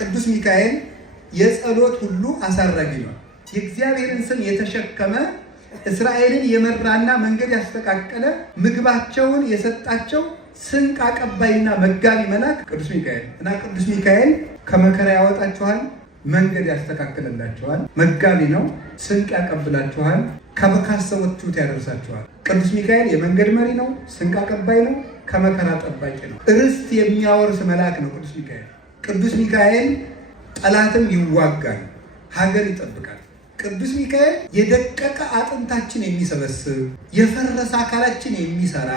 ቅዱስ ሚካኤል የጸሎት ሁሉ አሳራጊ ነው። የእግዚአብሔርን ስም የተሸከመ እስራኤልን የመራና መንገድ ያስተካከለ ምግባቸውን የሰጣቸው ስንቅ አቀባይና መጋቢ መልአክ ቅዱስ ሚካኤል እና ቅዱስ ሚካኤል ከመከራ ያወጣችኋል፣ መንገድ ያስተካክልላችኋል፣ መጋቢ ነው፣ ስንቅ ያቀብላችኋል፣ ካሰባችሁት ያደርሳችኋል። ቅዱስ ሚካኤል የመንገድ መሪ ነው፣ ስንቅ አቀባይ ነው፣ ከመከራ ጠባቂ ነው። ርስት የሚያወርስ መልአክ ነው ቅዱስ ሚካኤል። ቅዱስ ሚካኤል ጠላትም ይዋጋል፣ ሀገር ይጠብቃል። ቅዱስ ሚካኤል የደቀቀ አጥንታችን የሚሰበስብ የፈረሰ አካላችን የሚሰራ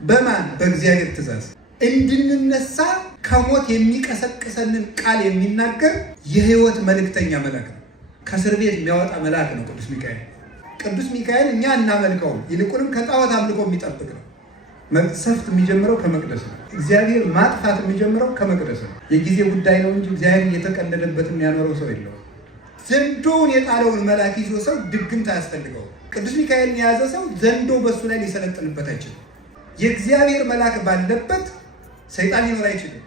በማን በእግዚአብሔር ትእዛዝ እንድንነሳ ከሞት የሚቀሰቅሰንን ቃል የሚናገር የሕይወት መልእክተኛ መልአክ ነው። ከእስር ቤት የሚያወጣ መልአክ ነው ቅዱስ ሚካኤል። ቅዱስ ሚካኤል እኛ እናመልከውም፣ ይልቁንም ከጣዖት አምልኮ የሚጠብቅ ነው። መቅሰፍት የሚጀምረው ከመቅደስ ነው። እግዚአብሔር ማጥፋት የሚጀምረው ከመቅደስ ነው። የጊዜ ጉዳይ ነው እንጂ እግዚአብሔር እየተቀለደበት የሚያኖረው ሰው የለውም። ዘንዶውን የጣለውን መልአክ ይዞ ሰው ድግምት አያስፈልገው። ቅዱስ ሚካኤልን የያዘ ሰው ዘንዶ በሱ ላይ ሊሰለጥንበት አይችልም። የእግዚአብሔር መልአክ ባለበት ሰይጣን ሊኖር አይችልም።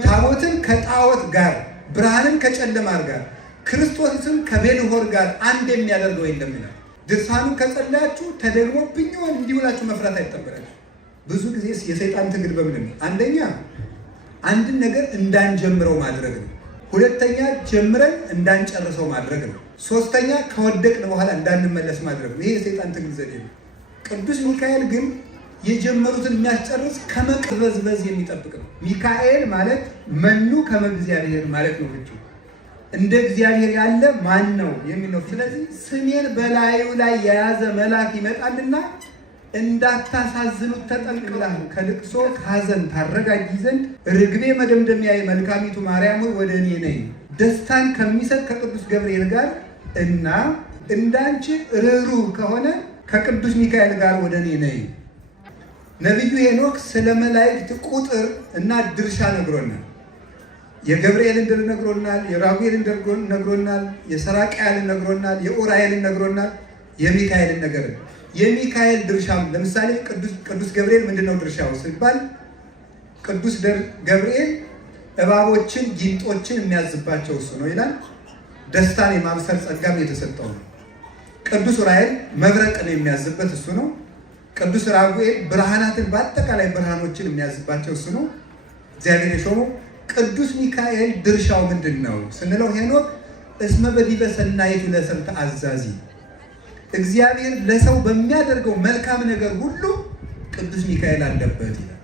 ታቦትን ከጣዖት ጋር፣ ብርሃንን ከጨለማ ጋር፣ ክርስቶስን ከቤልሆር ጋር አንድ የሚያደርገው የለም ይላል። ድርሳኑን ከጸለያችሁ ተደግሞብኝ ይሆን እንዲሁላችሁ መፍራት አይጠበቃችሁ። ብዙ ጊዜ የሰይጣን ትግል በምንድን ነው? አንደኛ አንድን ነገር እንዳንጀምረው ማድረግ ነው። ሁለተኛ ጀምረን እንዳንጨርሰው ማድረግ ነው። ሶስተኛ ከወደቅን በኋላ እንዳንመለስ ማድረግ ነው። ይሄ የሰይጣን ትግል ዘዴ ነው። ቅዱስ ሚካኤል ግን የጀመሩትን የሚያስጨርስ ከመቅበዝበዝ የሚጠብቅ ነው። ሚካኤል ማለት መኑ ከመ እግዚአብሔር ማለት ነው። ፍቹ እንደ እግዚአብሔር ያለ ማን ነው የሚል ነው። ስለዚህ ስሜን በላዩ ላይ የያዘ መልአክ ይመጣልና እንዳታሳዝኑት ተጠንቅቀህ ከልቅሶ ከሐዘን ታረጋጊ ዘንድ ርግቤ መደምደሚያዬ መልካሚቱ ማርያም ሆይ ወደ እኔ ነይ፣ ደስታን ከሚሰጥ ከቅዱስ ገብርኤል ጋር እና እንዳንቺ ርኅሩህ ከሆነ ከቅዱስ ሚካኤል ጋር ወደ እኔ ነይ። ነቢዩ ሄኖክ ስለ መላእክት ቁጥር እና ድርሻ ነግሮናል። የገብርኤልን ድር ነግሮናል፣ የራጉኤልን ድር ነግሮናል፣ የሰራቅያልን ነግሮናል፣ የኡራኤልን ነግሮናል፣ የሚካኤልን ነገር የሚካኤል ድርሻም ለምሳሌ ቅዱስ ገብርኤል ምንድነው ድርሻው ሲባል ቅዱስ ገብርኤል እባቦችን ጊንጦችን የሚያዝባቸው እሱ ነው ይላል። ደስታን የማብሰር ጸጋም የተሰጠው ነው። ቅዱስ ኡራኤል መብረቅን የሚያዝበት እሱ ነው። ቅዱስ ራጉኤል ብርሃናትን በአጠቃላይ ብርሃኖችን የሚያዝባቸው እሱ ነው፣ እግዚአብሔር የሾመው። ቅዱስ ሚካኤል ድርሻው ምንድን ነው ስንለው ሄኖክ እስመ በዲበ ሰናይቱ ለሰብእ ተአዛዚ፣ እግዚአብሔር ለሰው በሚያደርገው መልካም ነገር ሁሉ ቅዱስ ሚካኤል አለበት ይላል።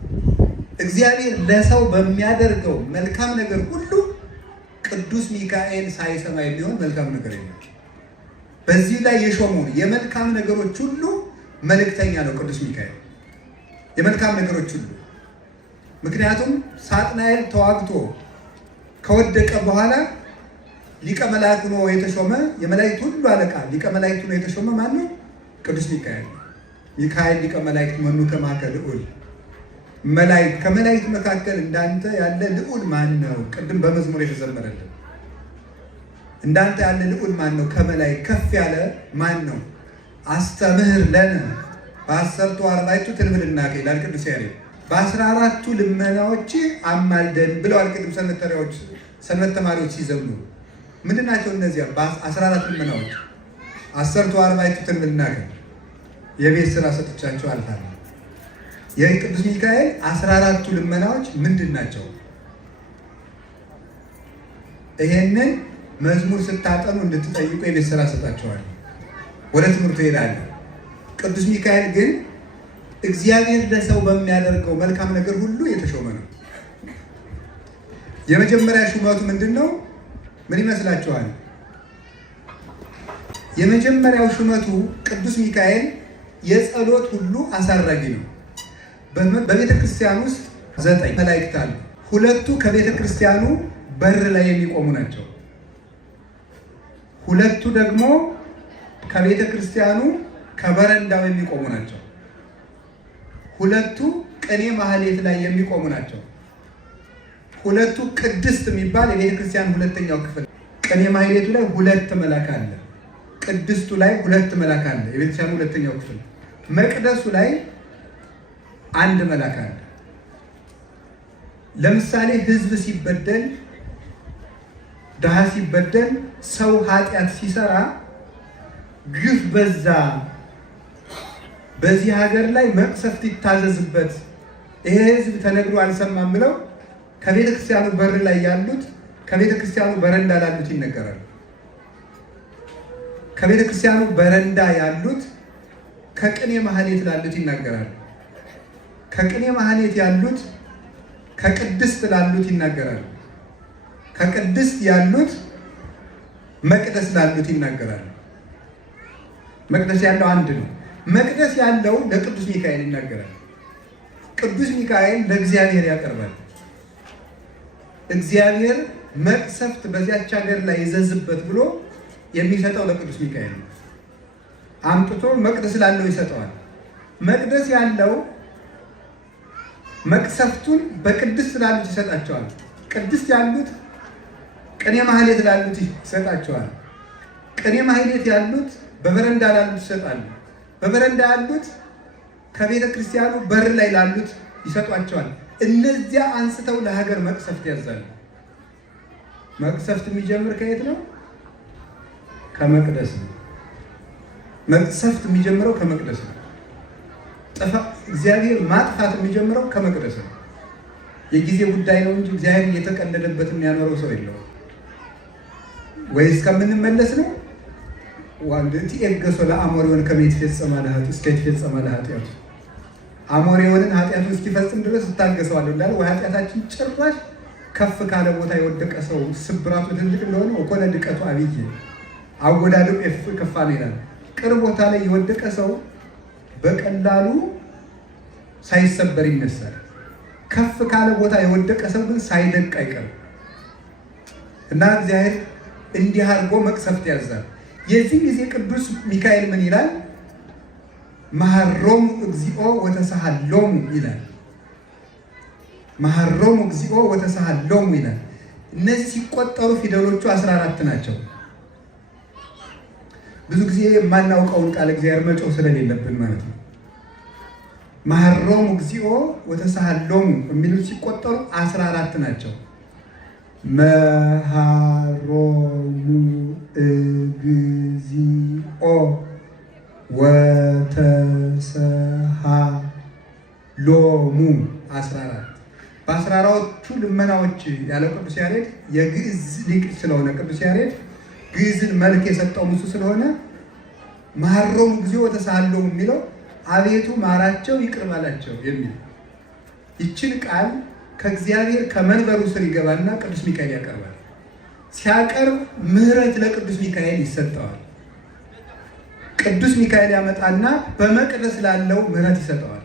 እግዚአብሔር ለሰው በሚያደርገው መልካም ነገር ሁሉ ቅዱስ ሚካኤል ሳይሰማ የሚሆን መልካም ነገር የለም። በዚህ ላይ የሾመውን የመልካም ነገሮች ሁሉ መልእክተኛ ነው ቅዱስ ሚካኤል፣ የመልካም ነገሮች ሁሉ። ምክንያቱም ሳጥናኤል ተዋግቶ ከወደቀ በኋላ ሊቀ መላእክት ሆኖ የተሾመ የመላእክት ሁሉ አለቃ ሊቀ መላእክት ሆኖ የተሾመ ማን ነው? ቅዱስ ሚካኤል። ሚካኤል ሊቀ መላእክት መኑ ከማከ ልዑል፣ መላእክት ከመላእክት መካከል እንዳንተ ያለ ልዑል ማን ነው? ቅድም በመዝሙር የተዘመረልን እንዳንተ ያለ ልዑል ማን ነው? ከመላእክት ከፍ ያለ ማን ነው? አስተምህር ለነ በአሰርቱ አርባዕቱ ትንብልናከ ይላል ቅዱስ ያሬድ። በ14ቱ ልመናዎች አማልደን ብለዋል ቅድም ሰንበት ተማሪዎች ሲዘምሩ። ምንድን ናቸው እነዚያ? በ14 ልመናዎች 10ቱ አርባዕቱ ትንብልናከ የቤት ስራ ሰጥቻቸው አልፋለሁ። የቅዱስ ሚካኤል 14ቱ ልመናዎች ምንድን ናቸው? ይሄንን መዝሙር ስታጠኑ እንድትጠይቁ የቤት ስራ ሰጣቸዋለሁ። ወደ ትምህርቱ ይሄዳል። ቅዱስ ሚካኤል ግን እግዚአብሔር ለሰው በሚያደርገው መልካም ነገር ሁሉ የተሾመ ነው። የመጀመሪያ ሹመቱ ምንድን ነው? ምን ይመስላችኋል? የመጀመሪያው ሹመቱ ቅዱስ ሚካኤል የጸሎት ሁሉ አሳራጊ ነው። በቤተ ክርስቲያን ውስጥ 9 መላእክት አሉ። 2ቱ ከቤተ ክርስቲያኑ በር ላይ የሚቆሙ ናቸው። 2ቱ ደግሞ ከቤተ ክርስቲያኑ ከበረንዳው የሚቆሙ ናቸው። 2ቱ ቅኔ ማህሌት ላይ የሚቆሙ ናቸው። 2ቱ ቅድስት የሚባል የቤተ ክርስቲያን ሁለተኛው ክፍል። ቅኔ ማህሌቱ ላይ 2 መልአክ አለ። ቅድስቱ ላይ 2 መልአክ አለ፣ የቤተ ክርስቲያኑ ሁለተኛው ክፍል። መቅደሱ ላይ 1 መልአክ አለ። ለምሳሌ ሕዝብ ሲበደል ድሃ ሲበደል፣ ሰው ኃጢአት ሲሰራ ግፍ በዛ፣ በዚህ ሀገር ላይ መቅሰፍት ይታዘዝበት፣ ይሄ ህዝብ ተነግሮ አልሰማም ብለው ከቤተ ክርስቲያኑ በር ላይ ያሉት ከቤተ ክርስቲያኑ በረንዳ ላሉት ይነገራል። ከቤተ ክርስቲያኑ በረንዳ ያሉት ከቅኔ ማህሌት ላሉት ይናገራሉ። ከቅኔ ማህሌት ያሉት ከቅድስት ላሉት ይናገራሉ። ከቅድስት ያሉት መቅደስ ላሉት ይናገራሉ። መቅደስ ያለው አንድ ነው። መቅደስ ያለው ለቅዱስ ሚካኤል ይናገራል። ቅዱስ ሚካኤል ለእግዚአብሔር ያቀርባል። እግዚአብሔር መቅሰፍት በዚያች ሀገር ላይ ይዘዝበት ብሎ የሚሰጠው ለቅዱስ ሚካኤል ነው። አምጥቶ መቅደስ ላለው ይሰጠዋል። መቅደስ ያለው መቅሰፍቱን በቅድስት ላሉት ይሰጣቸዋል። ቅድስት ያሉት ቅኔ ማህሌት ላሉት ይሰጣቸዋል። ቅኔ ማህሌት ያሉት በበረንዳ ላሉት ይሰጣሉ። በበረንዳ ያሉት ከቤተ ክርስቲያኑ በር ላይ ላሉት ይሰጧቸዋል። እነዚያ አንስተው ለሀገር መቅሰፍት ያዛሉ። መቅሰፍት የሚጀምር ከየት ነው? ከመቅደስ ነው። መቅሰፍት የሚጀምረው ከመቅደስ ነው። እግዚአብሔር ማጥፋት የሚጀምረው ከመቅደስ ነው። የጊዜ ጉዳይ ነው እንጂ እግዚአብሔር እየተቀለደበት የሚያኖረው ሰው የለውም። ወይ እስከምንመለስ ነው። ዋንድቲ ኤገሶ ለአሞሪውን ከመይትፈጸም ለኃጢአቱ እስከይትፈጸም ለኃጢአቱ አሞሪውንን ኃጢአቱን እስኪፈጽም ድረስ እታገሰዋለሁ እንዳለ ወይ ኃጢአታችን ጭራሽ ከፍ ካለ ቦታ የወደቀ ሰው ስብራቱ ትልቅ እንደሆነ ወኮነ ድቀቱ አብይ አወዳደቁ ከፋ ነው ይላል። ቅርብ ቦታ ላይ የወደቀ ሰው በቀላሉ ሳይሰበር ይነሳል። ከፍ ካለ ቦታ የወደቀ ሰው ግን ሳይደቅ አይቀርም እና እግዚአብሔር እንዲህ አድርጎ መቅሰፍት ያዛል። የዚህ ጊዜ ቅዱስ ሚካኤል ምን ይላል? መሐሮሙ እግዚኦ ወተሳሃሎሙ ይላል። መሐሮሙ እግዚኦ ወተሳሃሎሙ ይላል። እነዚህ ሲቆጠሩ ፊደሎቹ 14 ናቸው። ብዙ ጊዜ የማናውቀውን ቃል እግዚአብሔር መጮህ ስለሌለብን ማለት ነው። መሐሮሙ እግዚኦ ወተሳሃሎሙ የሚሉት ሲቆጠሩ 14 ናቸው። መሐሮሙ እግዚኦ ወተሳሃሎሙ 14። በ14ቱ ልመናዎች ያለው ቅዱስ ያሬድ የግዕዝ ሊቅ ስለሆነ ቅዱስ ያሬድ ግዕዝን መልክ የሰጠው እሱ ስለሆነ መሐሮሙ እግዚኦ ወተሳሃሎሙ የሚለው አቤቱ ማራቸው ይቅር በላቸው የሚል ይችን ቃል ከእግዚአብሔር ከመንበሩ ስር ይገባና ቅዱስ ሚካኤል ያቀርባል። ሲያቀርብ ምሕረት ለቅዱስ ሚካኤል ይሰጠዋል። ቅዱስ ሚካኤል ያመጣና በመቅደስ ላለው ምሕረት ይሰጠዋል።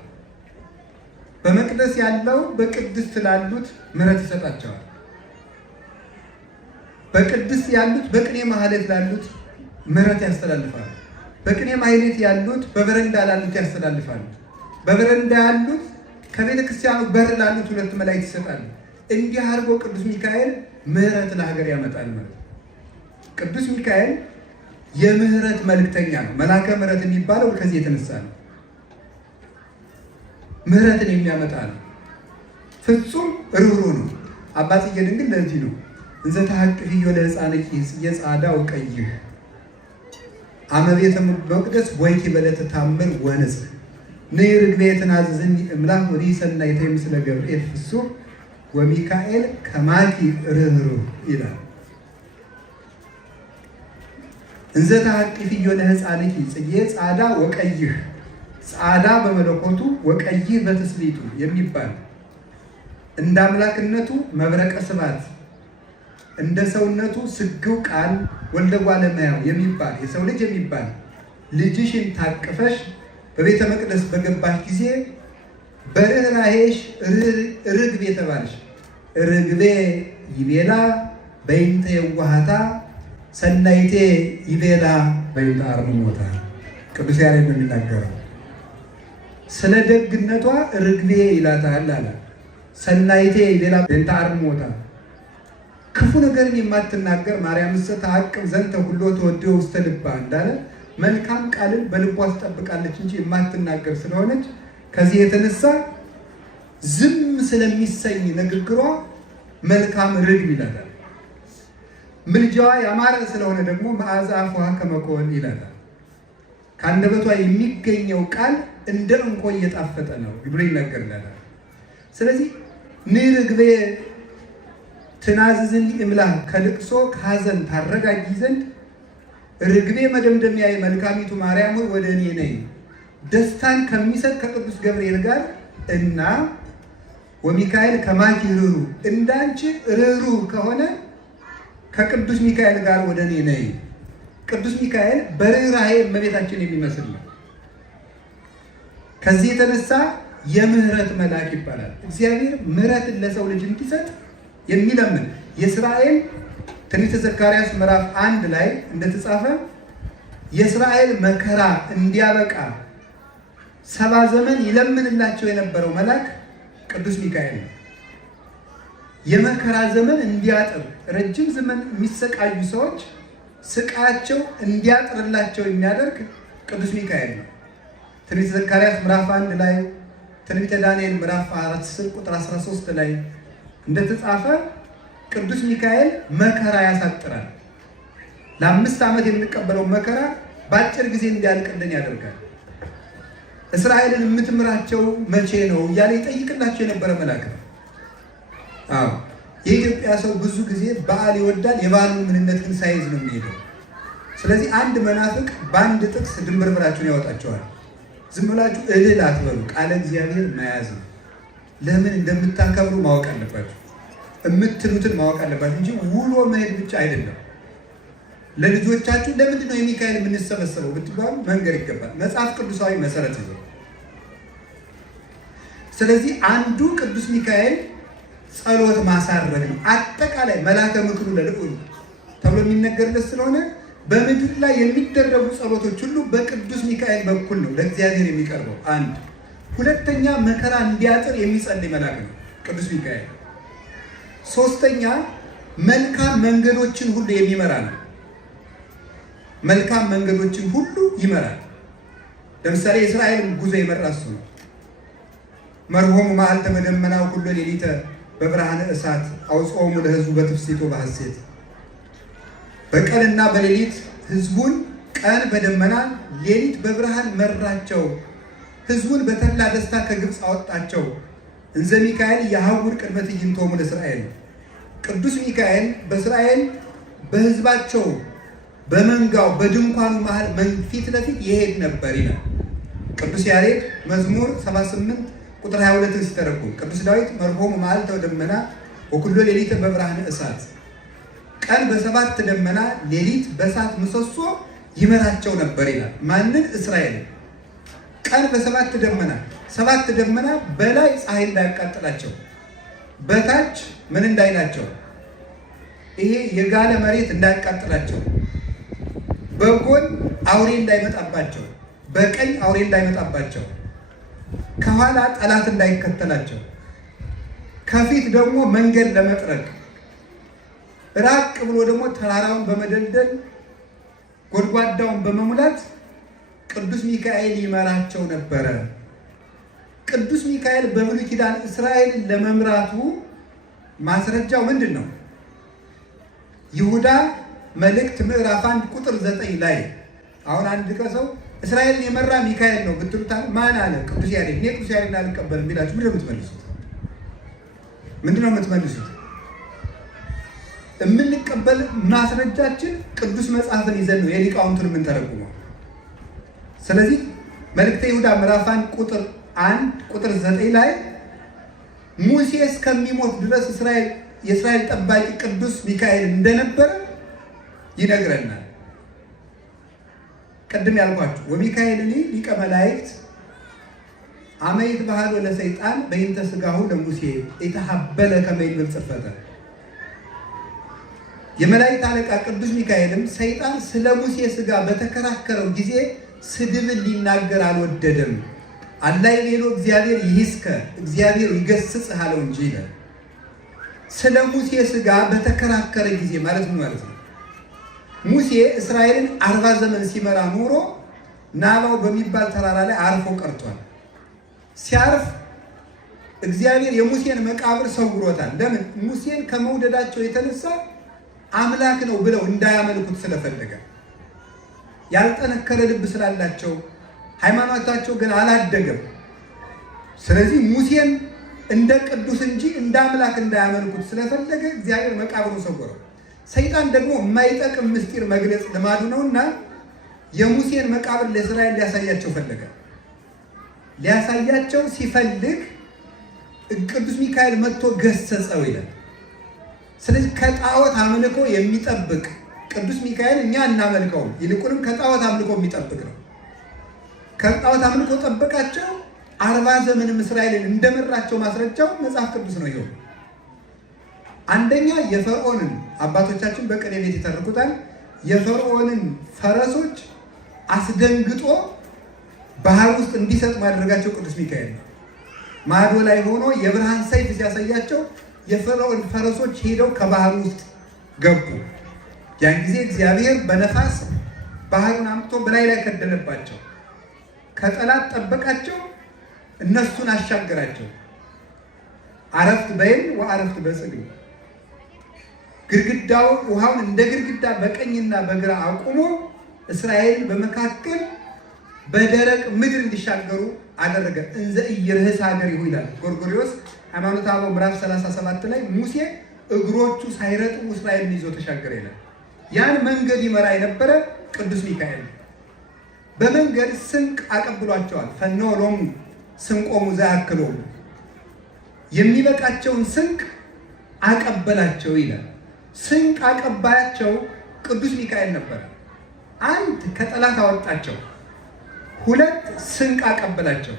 በመቅደስ ያለው በቅድስት ላሉት ምሕረት ይሰጣቸዋል። በቅድስት ያሉት በቅኔ ማህሌት ላሉት ምሕረት ያስተላልፋሉ። በቅኔ ማህሌት ያሉት በበረንዳ ላሉት ያስተላልፋሉ። በበረንዳ ያሉት ከቤተ ክርስቲያኑ በር ላሉት 2 መላእክት ይሰጣሉ። እንዲህ አድርጎ ቅዱስ ሚካኤል ምሕረት ለሀገር ያመጣል ማለት ነው። ቅዱስ ሚካኤል የምህረት መልእክተኛ ነው። መልአከ ምሕረት የሚባለው ከዚህ የተነሳ ነው። ምህረትን የሚያመጣ ነው። ፍጹም ርኅሩህ ነው። አባ ጽጌ ድንግል ለዚህ ነው እንዘ ተሐቅፍዮ ለሕፃንኪ የጻዳ ወቀይህ አመ ቤተ መቅደስ ወይኪ በለተ ታምር ወንጽሕ ነይ ርግቤ ትናዝዝኒ እምላክ ወዲህ ሰናይተ ምስለ ገብርኤል ፍሱሕ ወሚካኤል ከማኪ ርኅሩህ ይላል። እንዘ ተሐቅፍዮ ለሕፃንኪ ጽጌ ጻዳ ወቀይህ ጻዳ በመለኮቱ ወቀይህ በትስብእቱ የሚባል እንደ አምላክነቱ መብረቀ ስባት እንደ ሰውነቱ ስግው ቃል ወልደ እጓለ እመሕያው የሚባል የሰው ልጅ የሚባል ልጅሽን ታቅፈሽ በቤተ መቅደስ በገባሽ ጊዜ በርኅራኄሽ ርግብ የተባልሽ ርግቤ ይቤላ በይንተ የዋሃታ ሰናይቴ ይቤላ በይንተ አርምሞታ። ቅዱስ ያሬድ ነው የሚናገረው። ስለ ደግነቷ ርግቤ ይላታል አለ። ሰናይቴ ይቤላ በይንተ አርምሞታ። ክፉ ነገርን የማትናገር ማርያም ተዓቅብ ዘንተ ሁሎ ተወድዮ ውስተ ልባ እንዳለ መልካም ቃልን በልቧ ትጠብቃለች እንጂ የማትናገር ስለሆነች ከዚህ የተነሳ ዝም ስለሚሰኝ ንግግሯ መልካም ርግብ ይላታል። ምልጃዋ ያማረ ስለሆነ ደግሞ መዓዛ አፍዋ ከመኮን ይላል። ከአንደበቷ የሚገኘው ቃል እንደ እንኮ እየጣፈጠ ነው ብሎ ይነገርልናል። ስለዚህ ንርግቤ ትናዝዝን እምላ ከልቅሶ ከሐዘን ታረጋጊ ዘንድ ርግቤ መደምደሚያዬ መልካሚቱ ማርያም ሆይ ወደ እኔ ነይ፣ ደስታን ከሚሰጥ ከቅዱስ ገብርኤል ጋር እና ወሚካኤል ከማኪ ርሩ እንዳንቺ ርሩ ከሆነ ከቅዱስ ሚካኤል ጋር ወደ እኔ ነይ። ቅዱስ ሚካኤል በርኅራኄ እመቤታችን የሚመስል ነው። ከዚህ የተነሳ የምህረት መልአክ ይባላል። እግዚአብሔር ምህረትን ለሰው ልጅ እንዲሰጥ የሚለምን የእስራኤል ትንቢተ ዘካርያስ ምዕራፍ 1 ላይ እንደተጻፈ የእስራኤል መከራ እንዲያበቃ 70 ዘመን ይለምንላቸው የነበረው መልአክ ቅዱስ ሚካኤል ነው። የመከራ ዘመን እንዲያጥር ረጅም ዘመን የሚሰቃዩ ሰዎች ስቃያቸው እንዲያጥርላቸው የሚያደርግ ቅዱስ ሚካኤል ነው። ትንቢተ ዘካርያስ ምዕራፍ 1 ላይ ትንቢተ ዳንኤል ምዕራፍ 4 ቁጥር 13 ላይ እንደተጻፈ ቅዱስ ሚካኤል መከራ ያሳጥራል። ለ5 ዓመት የምንቀበለው መከራ በአጭር ጊዜ እንዲያልቅልን ያደርጋል። እስራኤልን የምትምራቸው መቼ ነው እያለ ይጠይቅላቸው የነበረ መልአክ ነው። አዎ የኢትዮጵያ ሰው ብዙ ጊዜ በዓል ይወዳል፣ የበዓሉን ምንነት ግን ሳይዝ ነው የሚሄደው። ስለዚህ አንድ መናፍቅ በአንድ ጥቅስ ድንብርብራችሁን ያወጣቸዋል። ዝም ብላችሁ እልል አትበሉ። ቃለ እግዚአብሔር መያዝ ነው። ለምን እንደምታከብሩ ማወቅ አለባችሁ። የምትሉትን ማወቅ አለባችሁ እንጂ ውሎ መሄድ ብቻ አይደለም። ለልጆቻችሁ ለምንድን ነው የሚካኤል የምንሰበሰበው ብትባሉ መንገር ይገባል። መጽሐፍ ቅዱሳዊ መሰረት ይዞ። ስለዚህ አንዱ ቅዱስ ሚካኤል ጸሎት ማሳረግ ነው። አጠቃላይ መላከ ምክሩ ለልዑል ተብሎ የሚነገርለት ስለሆነ በምድር ላይ የሚደረጉ ጸሎቶች ሁሉ በቅዱስ ሚካኤል በኩል ነው ለእግዚአብሔር የሚቀርበው። አንድ ሁለተኛ መከራ እንዲያጥር የሚጸልይ መልአክ ነው ቅዱስ ሚካኤል። ሶስተኛ መልካም መንገዶችን ሁሉ የሚመራ ነው። መልካም መንገዶችን ሁሉ ይመራል። ለምሳሌ የእስራኤልን ጉዞ የመራ እሱ ነው። መርሆሙ መዓልተ በደመናው ኩሎ ሌሊተ በብርሃነ እሳት አውጽኦሙ ለሕዝቡ በትፍሥሕት ወበሐሤት። በቀንና በሌሊት ሕዝቡን ቀን በደመና ሌሊት በብርሃን መራቸው። ሕዝቡን በተድላ ደስታ ከግብፅ አወጣቸው። እንዘ ሚካኤል የሐውር ቅድመ ትዕይንቶሙ ለእስራኤል። ቅዱስ ሚካኤል በእስራኤል በሕዝባቸው በመንጋው በድንኳኑ መሃል ፊት ለፊት ይሄድ ነበር ይላል ቅዱስ ያሬድ መዝሙር 78 ቁጥር 22 ሲተረጉም። ቅዱስ ዳዊት መርሆሙ መዓልተ ደመና ወኩሎ ሌሊተ በብርሃነ እሳት፣ ቀን በሰባት ደመና ሌሊት በእሳት ምሰሶ ይመራቸው ነበር ይላል። ማንን? እስራኤል። ቀን በሰባት ደመና፣ 7 ደመና በላይ ፀሐይ እንዳያቃጥላቸው፣ በታች ምን እንዳይላቸው፣ ይሄ የጋለ መሬት እንዳያቃጥላቸው፣ በጎን አውሬ እንዳይመጣባቸው፣ በቀኝ አውሬ እንዳይመጣባቸው፣ ከኋላ ጠላት እንዳይከተላቸው፣ ከፊት ደግሞ መንገድ ለመጥረግ፣ ራቅ ብሎ ደግሞ ተራራውን በመደልደል ጎድጓዳውን በመሙላት ቅዱስ ሚካኤል ይመራቸው ነበረ። ቅዱስ ሚካኤል በብሉይ ኪዳን እስራኤልን ለመምራቱ ማስረጃው ምንድን ነው? ይሁዳ መልእክት ምዕራፍ 1 ቁጥር 9 ላይ አሁን አንድ ሰው እስራኤልን የመራ ሚካኤል ነው ብትሉታል፣ ማን አለ? ቅዱስ ያሬድ። እኔ ቅዱስ ያሬድን አልቀበልም ቢላችሁ ምንድን ነው የምትመልሱት? ምንድን ነው የምትመልሱት? የምንቀበል ማስረጃችን ቅዱስ መጽሐፍን ይዘን ነው የሊቃውንቱን የምንተረጉመው። ስለዚህ መልእክተ ይሁዳ ምዕራፍ 1 ቁጥር 9 ላይ ሙሴ እስከሚሞት ድረስ የእስራኤል ጠባቂ ቅዱስ ሚካኤል እንደነበረ ይነግረናል። ቅድም ያልኳችሁ ወሚካኤልኒ ሊቀ መላእክት አመ ይትበሃሎ ለሰይጣን በእንተ ሥጋሁ ለሙሴ የተሐበለ ከመ ይብል ጽሕፈተ። የመላእክት አለቃ ቅዱስ ሚካኤልም ሰይጣን ስለ ሙሴ ሥጋ በተከራከረው ጊዜ ስድብን ሊናገር አልወደደም። አላይ ሌሎ እግዚአብሔር ይሂስከ እግዚአብሔር ይገስጽህ አለው እንጂ ይላል። ስለ ሙሴ ሥጋ በተከራከረ ጊዜ ማለት ምን ማለት ነው? ሙሴ እስራኤልን 40 ዘመን ሲመራ ኖሮ ናባው በሚባል ተራራ ላይ አርፎ ቀርቷል። ሲያርፍ እግዚአብሔር የሙሴን መቃብር ሰውሮታል። ለምን? ሙሴን ከመውደዳቸው የተነሳ አምላክ ነው ብለው እንዳያመልኩት ስለፈለገ ያልጠነከረ ልብ ስላላቸው ሃይማኖታቸው ግን አላደገም። ስለዚህ ሙሴን እንደ ቅዱስ እንጂ እንደ አምላክ እንዳያመልኩት ስለፈለገ እግዚአብሔር መቃብሩን ሰወረው። ሰይጣን ደግሞ የማይጠቅም ምስጢር መግለጽ ልማዱ ነውና የሙሴን መቃብር ለእስራኤል ሊያሳያቸው ፈለገ። ሊያሳያቸው ሲፈልግ ቅዱስ ሚካኤል መጥቶ ገሰጸው ይላል። ስለዚህ ከጣዖት አምልኮ የሚጠብቅ ቅዱስ ሚካኤል እኛ እናመልከውም፣ ይልቁንም ከጣዖት አምልኮ የሚጠብቅ ነው። ከጣዖት አምልኮ ጠበቃቸው። 40 ዘመንም እስራኤልን እንደመራቸው ማስረጃው መጽሐፍ ቅዱስ ነው። ይኸው አንደኛ የፈርዖንን አባቶቻችን በቅኔ ቤት ይተርኩታል። የፈርዖንን ፈረሶች አስደንግጦ ባህር ውስጥ እንዲሰጥ ማድረጋቸው ቅዱስ ሚካኤል ነው። ማዶ ላይ ሆኖ የብርሃን ሰይፍ ሲያሳያቸው የፈርዖን ፈረሶች ሄደው ከባህር ውስጥ ገቡ። ያን ጊዜ እግዚአብሔር በነፋስ ባህሩን አምጥቶ በላይ ላይ ከደለባቸው። ከጠላት ጠበቃቸው፣ እነሱን አሻገራቸው። አረፍት በይን ወአረፍት በጽግም ግድግዳው ውሃውን እንደ ግድግዳ በቀኝና በግራ አቁሞ እስራኤልን በመካከል በደረቅ ምድር እንዲሻገሩ አደረገ። እንዘ ኢይርህስ ሀገር ይሁ ይላል ጎርጎርዮስ ሃይማኖተ አበው ምዕራፍ 37 ላይ ሙሴ እግሮቹ ሳይረጥቡ እስራኤልን ይዞ ተሻገረ ይላል። ያን መንገድ ይመራ የነበረ ቅዱስ ሚካኤል በመንገድ ስንቅ አቀብሏቸዋል። ፈነወ ሎሙ ስንቆሙ ዘያክሎሙ የሚበቃቸውን ስንቅ አቀበላቸው ይላል። ስንቅ አቀባያቸው ቅዱስ ሚካኤል ነበር። አንድ ከጠላት አወጣቸው፣ ሁለት ስንቅ አቀበላቸው።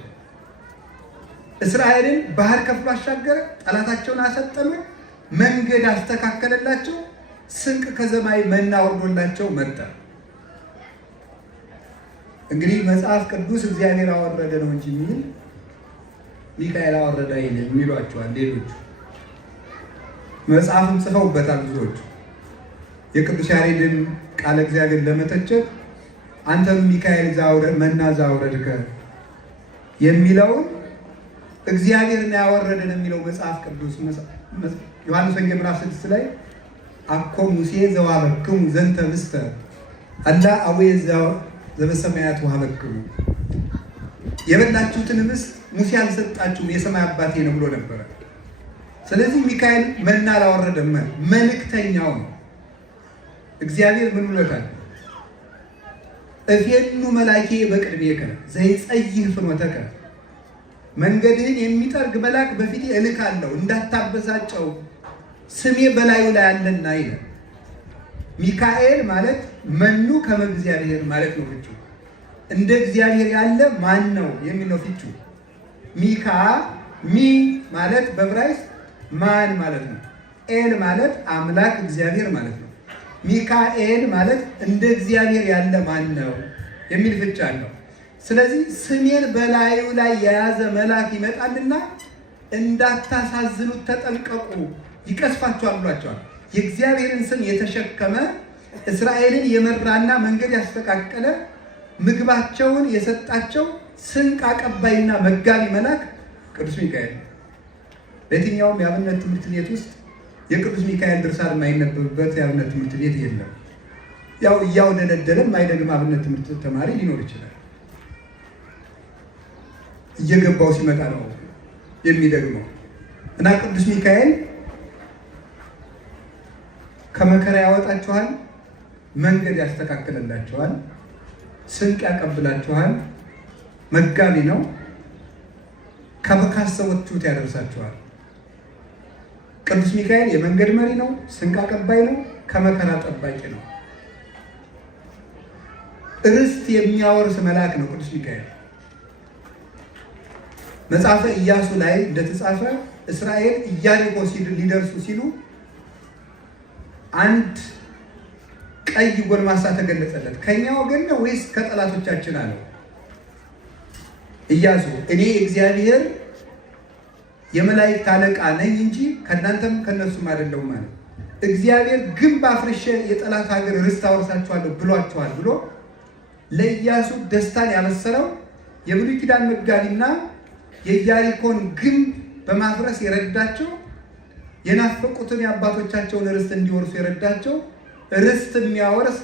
እስራኤልን ባህር ከፍሎ አሻገረ፣ ጠላታቸውን አሰጠመ፣ መንገድ አስተካከለላቸው። ስንቅ ከሰማይ መና ወርዶላቸው መጣ። እንግዲህ መጽሐፍ ቅዱስ እግዚአብሔር አወረደ ነው እንጂ የሚል ሚካኤል አወረደ አይልም የሚሏቸዋል ሌሎቹ። መጽሐፍም ጽፈውበታል ብዙዎቹ። የቅዱስ ያሬድን ቃለ እግዚአብሔር ለመተቸት አንተም ሚካኤል መና ዘአውረድከ የሚለውን እግዚአብሔርን ያወረደን የሚለው መጽሐፍ ቅዱስ ዮሐንስ ወንጌል ምዕራፍ 6 ላይ አኮ ሙሴ ዘዋበክሙ ዘንተ ምስተ አላ አቡየ ዘበሰማያት ወሀበክሙ የበላችሁትን ምስት ሙሴ አልሰጣችሁም የሰማይ አባቴ ነው ብሎ ነበረ። ስለዚህ ሚካኤል መና አላወረደም፣ መልእክተኛው ነው። እግዚአብሔር ምን ብሎታል? እፌኑ መላኬ በቅድሜከ ዘይጸይህ ፍኖተከ መንገድህን የሚጠርግ መልአክ በፊቴ እልካለሁ እንዳታበሳጨው ስሜ በላዩ ላይ አለና ይላል። ሚካኤል ማለት መኑ ከመ እግዚአብሔር ማለት ነው። ፍቹ እንደ እግዚአብሔር ያለ ማን ነው የሚል ነው ፍቹ። ሚካ ሚ ማለት በዕብራይስጥ ማን ማለት ነው። ኤል ማለት አምላክ እግዚአብሔር ማለት ነው። ሚካኤል ማለት እንደ እግዚአብሔር ያለ ማን ነው የሚል ፍቻ አለው። ስለዚህ ስሜን በላዩ ላይ የያዘ መልአክ ይመጣልና እንዳታሳዝኑት ተጠንቀቁ፣ ይቀስፋችኋል ብሏቸዋል። የእግዚአብሔርን ስም የተሸከመ እስራኤልን የመራና መንገድ ያስተካከለ ምግባቸውን የሰጣቸው ስንቅ አቀባይና መጋቢ መልአክ ቅዱስ ሚካኤል። በየትኛውም የአብነት ትምህርት ቤት ውስጥ የቅዱስ ሚካኤል ድርሳን የማይነበብበት የአብነት ትምህርት ቤት የለም። ያው እያውደለደለ የማይደግም አብነት ትምህርት ተማሪ ሊኖር ይችላል። እየገባው ሲመጣ ነው የሚደግመው። እና ቅዱስ ሚካኤል ከመከራ ያወጣችኋል፣ መንገድ ያስተካክልላችኋል፣ ስንቅ ያቀብላችኋል፣ መጋቢ ነው፣ ካሰባችሁት ያደርሳችኋል። ቅዱስ ሚካኤል የመንገድ መሪ ነው፣ ስንቅ አቀባይ ነው፣ ከመከራ ጠባቂ ነው። ርስት የሚያወርስ መልአክ ነው ቅዱስ ሚካኤል። መጽሐፈ ኢያሱ ላይ እንደተጻፈ እስራኤል ኢያሪኮ ሊደርሱ ሲሉ አንድ ቀይ ጎልማሳ ተገለጸለት። ከኛ ወገን ነው ወይስ ከጠላቶቻችን አለው። ኢያሱ እኔ እግዚአብሔር የመላእክት አለቃ ነኝ እንጂ ከእናንተም ከነሱም አይደለሁም ማለት እግዚአብሔር ግንብ አፍርሼ የጠላት ሀገር ርስት አወርሳችኋለሁ ብሏቸዋል ብሎ ለኢያሱ ደስታን ያበሰረው የብሉይ ኪዳን መጋቢና የኢያሪኮን ግንብ በማፍረስ የረዳቸው የናፈቁትን የአባቶቻቸውን ርስት እንዲወርሱ የረዳቸው ርስት የሚያወርስ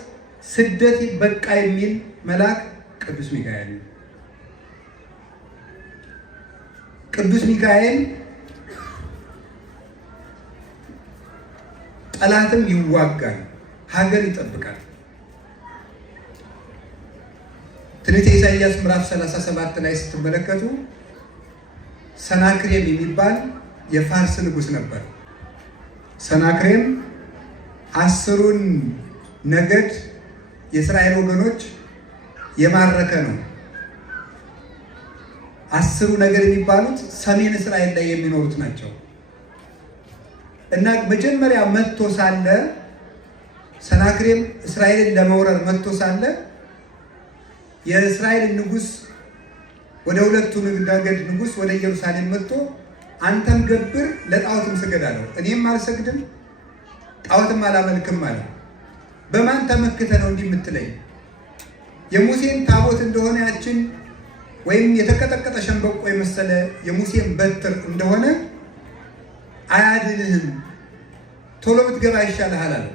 ስደት በቃ የሚል መልአክ ቅዱስ ሚካኤል ነው። ቅዱስ ሚካኤል ጠላትም ይዋጋል፣ ሀገር ይጠብቃል። ትንቢተ ኢሳይያስ ምዕራፍ 37 ላይ ስትመለከቱ ሰናክሬም የሚባል የፋርስ ንጉሥ ነበር። ሰናክሬም 10ን ነገድ የእስራኤል ወገኖች የማረከ ነው። 10ሩ ነገድ የሚባሉት ሰሜን እስራኤል ላይ የሚኖሩት ናቸው። እና መጀመሪያ መጥቶ ሳለ ሰናክሬም እስራኤልን ለመውረር መጥቶ ሳለ የእስራኤል ንጉሥ ወደ ሁለቱ ነገድ ንጉሥ ወደ ኢየሩሳሌም መጥቶ አንተም ገብር ለጣዖትም ስገድ አለው። እኔም አልሰግድም ጣዖትም አላመልክም አለ። በማን ተመክተ ነው እንዲህ የምትለኝ? የሙሴን ታቦት እንደሆነ ያችን ወይም የተቀጠቀጠ ሸንበቆ የመሰለ የሙሴን በትር እንደሆነ አያድንህም፣ ቶሎ ብትገባ ይሻልሃል አለ።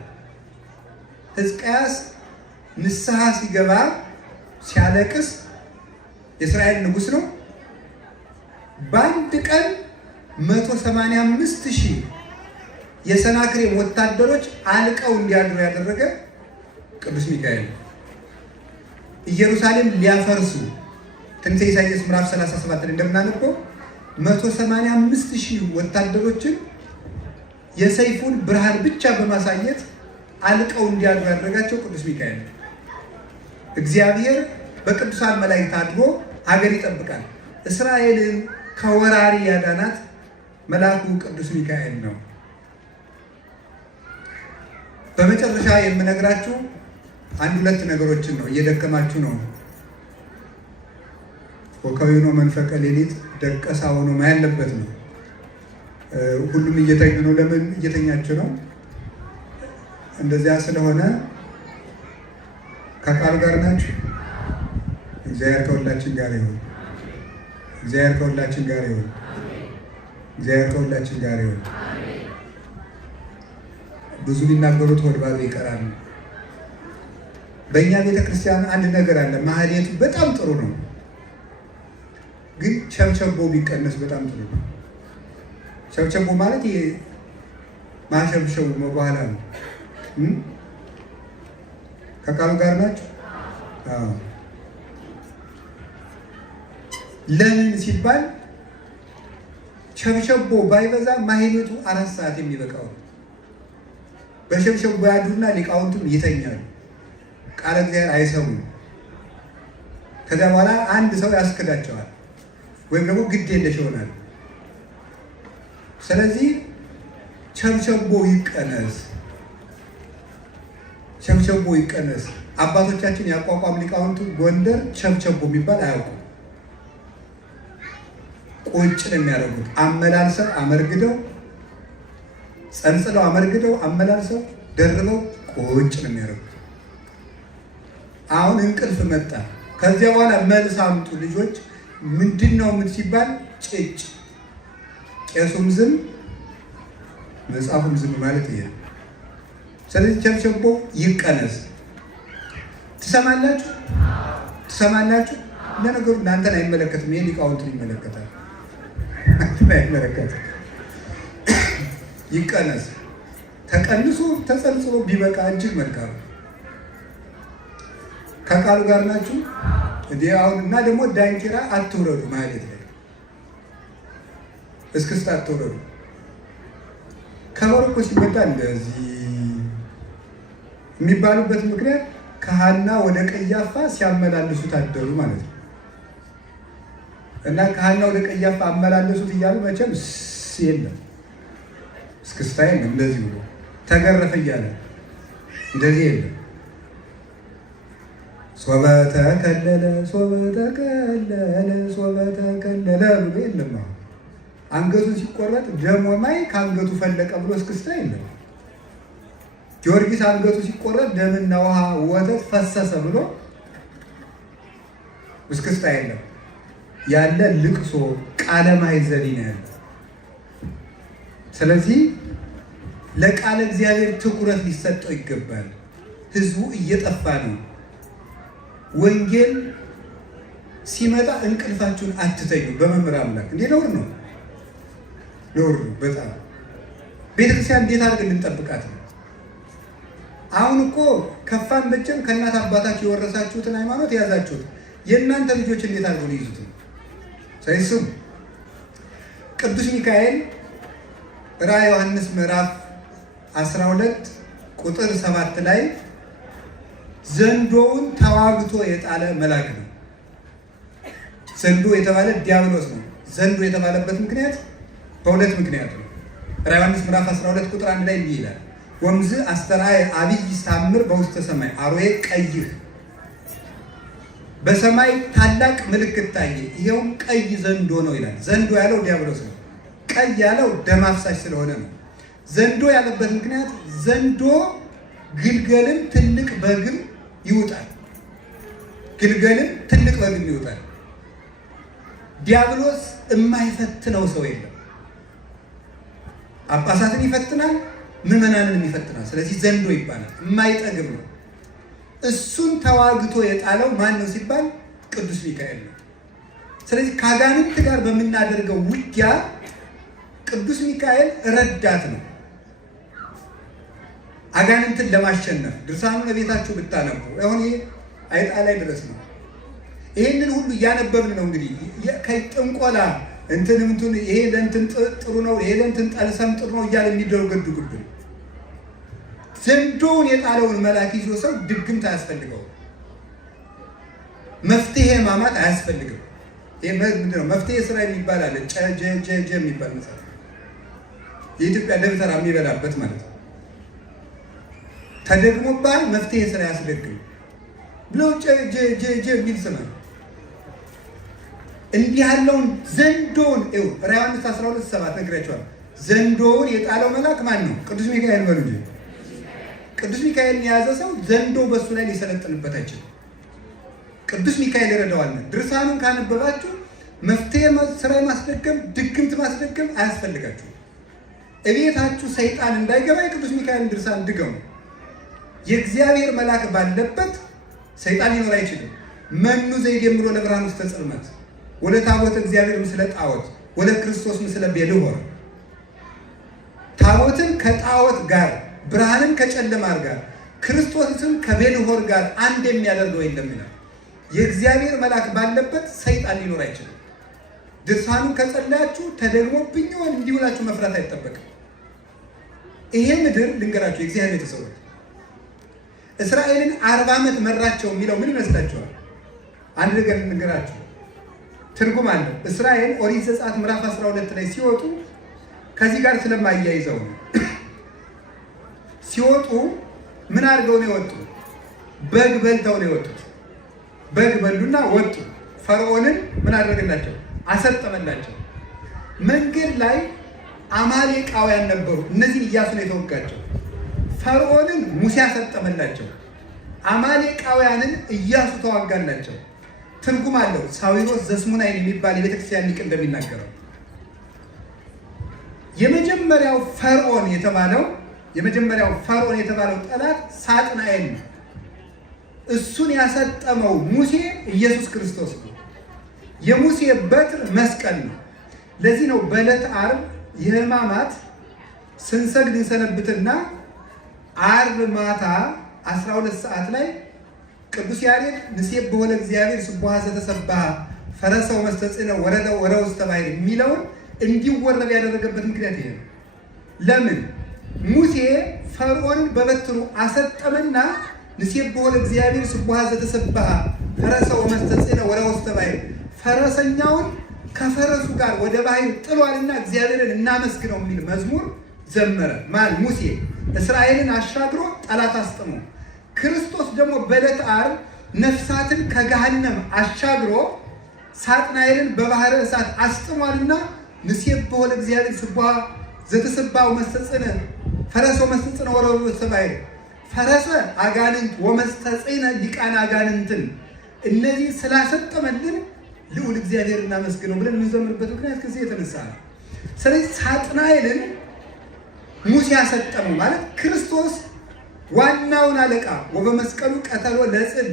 ሕዝቅያስ ንስሐ ሲገባ ሲያለቅስ የእስራኤል ንጉሥ ነው። በአንድ ቀን 185,000 የሰናክሬም ወታደሮች አልቀው እንዲያድሩ ያደረገ ቅዱስ ሚካኤል ነው። ኢየሩሳሌም ሊያፈርሱ ትንቢተ ኢሳይያስ ምዕራፍ 37 ላይ እንደምናነበው 185,000 ወታደሮችን የሰይፉን ብርሃን ብቻ በማሳየት አልቀው እንዲያድሩ ያደረጋቸው ቅዱስ ሚካኤል ነው። እግዚአብሔር በቅዱሳን መላእክት አድሮ ሀገር ይጠብቃል። እስራኤልን ከወራሪ ያዳናት መልአኩ ቅዱስ ሚካኤል ነው። በመጨረሻ የምነግራችሁ አንድ ሁለት ነገሮችን ነው። እየደከማችሁ ነው። ወከዊኖ መንፈቀ ሌሊት ደቀሳ ሆኖ ያለበት ነው። ሁሉም እየተኙ ነው። ለምን እየተኛችሁ ነው? እንደዚያ ስለሆነ ከቃሉ ጋር ናችሁ። እግዚአብሔር ከሁላችን ጋር ይሁን። እግዚአብሔር ከሁላችን ጋር ይሁን። እግዚአብሔር ከሁላችን ጋር ይሁን። ብዙ ሊናገሩት ሆድ ባዶ ይቀራሉ። በእኛ ቤተክርስቲያን አንድ ነገር አለ። ማህሌቱ በጣም ጥሩ ነው፣ ግን ቸብቸቦ ቢቀነስ በጣም ጥሩ ነው። ቸብቸቦ ማለት ማሸብሸቡ በኋላ ነው። ከቃሉ ጋር ናቸው። ለምን ሲባል ቸብቸቦ ባይበዛ ማህሌቱ 4 ሰዓት የሚበቃው። በሸብሸቦ ያዱና ሊቃውንቱም ይተኛሉ፣ ቃለ እግዚአብሔር አይሰሙም። ከዚያ በኋላ አንድ ሰው ያስክዳቸዋል ወይም ደግሞ ግድ የለሽ ይሆናል። ስለዚህ ቸብቸቦ ይቀነስ፣ ቸብቸቦ ይቀነስ። አባቶቻችን ያቋቋም ሊቃውንቱ ጎንደር ቸብቸቦ የሚባል አያውቁም። ቁጭ ነው የሚያደርጉት። አመላልሰው አመርግደው ጸንጽለው አመርግደው አመላልሰው ደርበው ቁጭ ነው የሚያደርጉት። አሁን እንቅልፍ መጣ። ከዚያ በኋላ መልስ አምጡ ልጆች። ምንድን ነው ምን ሲባል ጭጭ። ቄሱም ዝም መጽሐፉም ዝም ማለት ይሄ። ስለዚህ ቸብቸቦ ይቀነስ። ትሰማላችሁ? ትሰማላችሁ? ለነገሩ እናንተን አይመለከትም። ይሄ ሊቃውንትን ይመለከታል። አይመለከትም። ይቀነስ። ተቀንሶ ተጸንጽሎ ቢበቃ እጅግ መልካም። ከቃሉ ጋር ናችሁ እንዴ? አሁን እና ደግሞ ዳንኪራ አትውረዱ ማለት ላይ እስክስታ አትውረዱ። ከበሮ እኮ ሲመጣ እንደዚህ የሚባሉበት ምክንያት ከሐና ወደ ቀያፋ ሲያመላልሱት አደሩ ማለት ነው። እና ከሐና ወደ ቀያፋ አመላለሱት እያሉ መቼም የለም እስክስታ የለም። እንደዚህ ብሎ ተገረፈ እያለ እንደዚህ የለም። ሶበተ ከለለ ሶበተ ከለለ ሶበተ ከለለ ብሎ የለም። አንገቱ ሲቆረጥ ደሞ ማይ ከአንገቱ ፈለቀ ብሎ እስክስታ የለም። ጊዮርጊስ አንገቱ ሲቆረጥ ደምና ውሃ ወተት ፈሰሰ ብሎ እስክስታ የለም። ያለ ልቅሶ ቃለ ማሕዘኒ ነው ያለ። ስለዚህ ለቃለ እግዚአብሔር ትኩረት ሊሰጠው ይገባል። ህዝቡ እየጠፋ ነው። ወንጌል ሲመጣ እንቅልፋችሁን አትተኙ። በመምህር አምላክ እንዴ ነውር ነው፣ ነውር ነው በጣም። ቤተክርስቲያን እንዴት አድርገን እንጠብቃት ነው? አሁን እኮ ከፋን በጭም ከእናት አባታችሁ የወረሳችሁትን ሃይማኖት የያዛችሁት የእናንተ ልጆች እንዴት አድርገው ነው ይዙት? ሳይስም ቅዱስ ሚካኤል ራዕየ ዮሐንስ ምዕራፍ 12 ቁጥር 7 ላይ ዘንዶውን ተዋግቶ የጣለ መልአክ ነው። ዘንዶ የተባለ ዲያብሎስ ነው። ዘንዶ የተባለበት ምክንያት በሁለት ምክንያት ነው። ራዕየ ዮሐንስ ምዕራፍ 12 ቁጥር 1 ላይ እንዲህ ይላል፣ ወምዝ አስተርአየ አብይ ታምር በውስተ ሰማይ አርዌ ቀይህ፣ በሰማይ ታላቅ ምልክት ታየ፣ ይኸውም ቀይ ዘንዶ ነው ይላል። ዘንዶ ያለው ዲያብሎስ ነው። ቀይ ያለው ደም አፍሳሽ ስለሆነ ነው። ዘንዶ ያለበት ምክንያት ዘንዶ ግልገልም ትልቅ በግም ይውጣል። ግልገልም ትልቅ በግም ይውጣል። ዲያብሎስ የማይፈትነው ሰው የለም። ጳጳሳትን ይፈትናል፣ ምዕመናንን ይፈትናል። ስለዚህ ዘንዶ ይባላል። የማይጠግብ ነው። እሱን ተዋግቶ የጣለው ማን ነው ሲባል ቅዱስ ሚካኤል ነው። ስለዚህ ከአጋንንት ጋር በምናደርገው ውጊያ ቅዱስ ሚካኤል ረዳት ነው። አጋንንትን ለማሸነፍ ድርሳኑን ለቤታችሁ ብታነቡ አሁን ይሄ አይጣ ላይ ድረስ ነው። ይሄንን ሁሉ እያነበብን ነው። እንግዲህ ከጥንቆላ እንትን ይሄ ለእንትን ጥሩ ነው፣ ይሄ ለእንትን ጠልሰም ጥሩ ነው እያለ የሚደረገዱብን ዘንዶውን የጣለውን መልአክ ይዞ ሰው ድግምት አያስፈልገው፣ መፍትሄ ማማት አያስፈልግም። ይሄ ምንድን ነው? መፍትሄ ስራ የሚባል አለ። ጨጀጀጀ የሚባል መጽሐፍ የኢትዮጵያ ደብተራ የሚበላበት ማለት ነው። ተደግሞባል መፍትሄ ስራ ያስደግም ብሎ ጨጀጀጀ የሚል ስም እንዲህ ያለውን ዘንዶውን ራዕየ ዮሐንስ 12:7 ነግሬያቸዋለሁ። ዘንዶውን የጣለው መልአክ ማን ነው? ቅዱስ ሚካኤል በሉ እንጂ። ቅዱስ ሚካኤልን የያዘ ሰው ዘንዶ በሱ ላይ ሊሰለጥንበት አይችልም። ቅዱስ ሚካኤል ይረዳዋል። ድርሳኑን ካነበባችሁ መፍትሄ ስራ ማስደገም፣ ድግምት ማስደገም አያስፈልጋችሁ። እቤታችሁ ሰይጣን እንዳይገባ የቅዱስ ሚካኤልን ድርሳን ድገሙ። የእግዚአብሔር መልአክ ባለበት ሰይጣን ሊኖር አይችልም። መኑ ዘይደምሮ ለብርሃን ውስተ ጽልመት ወለ ታቦተ እግዚአብሔር ምስለ ጣዖት ወለ ክርስቶስ ምስለ ቤልሆር። ታቦትን ከጣዖት ጋር፣ ብርሃንን ከጨለማ ጋር፣ ክርስቶስን ከቤልሆር ጋር አንድ የሚያደርገው የለም ይላል። የእግዚአብሔር መልአክ ባለበት ሰይጣን ሊኖር አይችልም። ድርሳኑን ከጸለያችሁ ተደግሞብኝ ይሆን እንዲህ ብላችሁ መፍራት አይጠበቅም። ይሄ ምድር ልንገራችሁ፣ የእግዚአብሔር ቤተሰቦች እስራኤልን 40 ዓመት መራቸው የሚለው ምን ይመስላችኋል? አንድ ነገር ልንገራችሁ፣ ትርጉም አለው። እስራኤል ኦሪት ዘጸአት ምዕራፍ 12 ላይ ሲወጡ ከዚህ ጋር ስለማያይዘው ነው። ሲወጡ ምን አድርገው ነው የወጡ? በግ በልተው ነው የወጡት። በግ በሉና ወጡ። ፈርዖንን ምን አደረገላቸው? አሰጠመላቸው። መንገድ ላይ አማሌቃውያን ነበሩ። እነዚህን ኢያሱ ነው የተወጋቸው። ፈርዖንን ሙሴ አሰጠመላቸው። አማሌቃውያንን ኢያሱ ተዋጋላቸው። ትርጉም አለው። ሳዊሮስ ዘስሙናይን የሚባል የቤተክርስቲያን ሊቅ እንደሚናገረው የመጀመሪያው ፈርዖን የተባለው ጠላት ሳጥናኤል ነው። እሱን ያሰጠመው ሙሴ ኢየሱስ ክርስቶስ ነው። የሙሴ በትር መስቀል ነው። ለዚህ ነው በዕለተ ዓርብ የሕማማት ስንሰግድ እንሰነብትና ዓርብ ማታ 12 ሰዓት ላይ ቅዱስ ያሬድ ንሴብሖ ለእግዚአብሔር ስቡሐ ዘተሰብሐ ፈረሰው መስተጽእነ ወረደ ወረውስተ ባሕር የሚለውን እንዲወረድ ያደረገበት ምክንያት ይሄ ነው። ለምን? ሙሴ ፈርዖንን በበትሩ አሰጠመና ንሴብሖ ለእግዚአብሔር ስቡሐ ዘተሰብሐ ፈረሰው መስተጽእነ ወረውስተ ባሕር ፈረሰኛውን ከፈረሱ ጋር ወደ ባሕር ጥሏልና እግዚአብሔርን እናመስግነው የሚል መዝሙር ዘመረ። ማን? ሙሴ። እስራኤልን አሻግሮ ጠላት አስጥሞ፣ ክርስቶስ ደግሞ በዕለተ ዓርብ ነፍሳትን ከገሃነም አሻግሮ ሳጥናኤልን በባሕረ እሳት አስጥሟልና ንሴብሖ ለእግዚአብሔር ስቡሐ ዘተሰብሐ መስተጽእነ ፈረሰው መስተጽእነ ወረውስተ ባሕር ፈረሰ አጋንንት ወመስተጽእነ ሊቃነ አጋንንትን እነዚህ ስላሰጠመልን ልዑል እግዚአብሔር እናመስግነው ብለን የምንዘምርበት ምክንያት ከዚህ የተነሳ ነው። ስለዚህ ሳጥናኤልን ሙሴ አሰጠመው ማለት ክርስቶስ ዋናውን አለቃ ወበመስቀሉ ቀተሎ ለጽል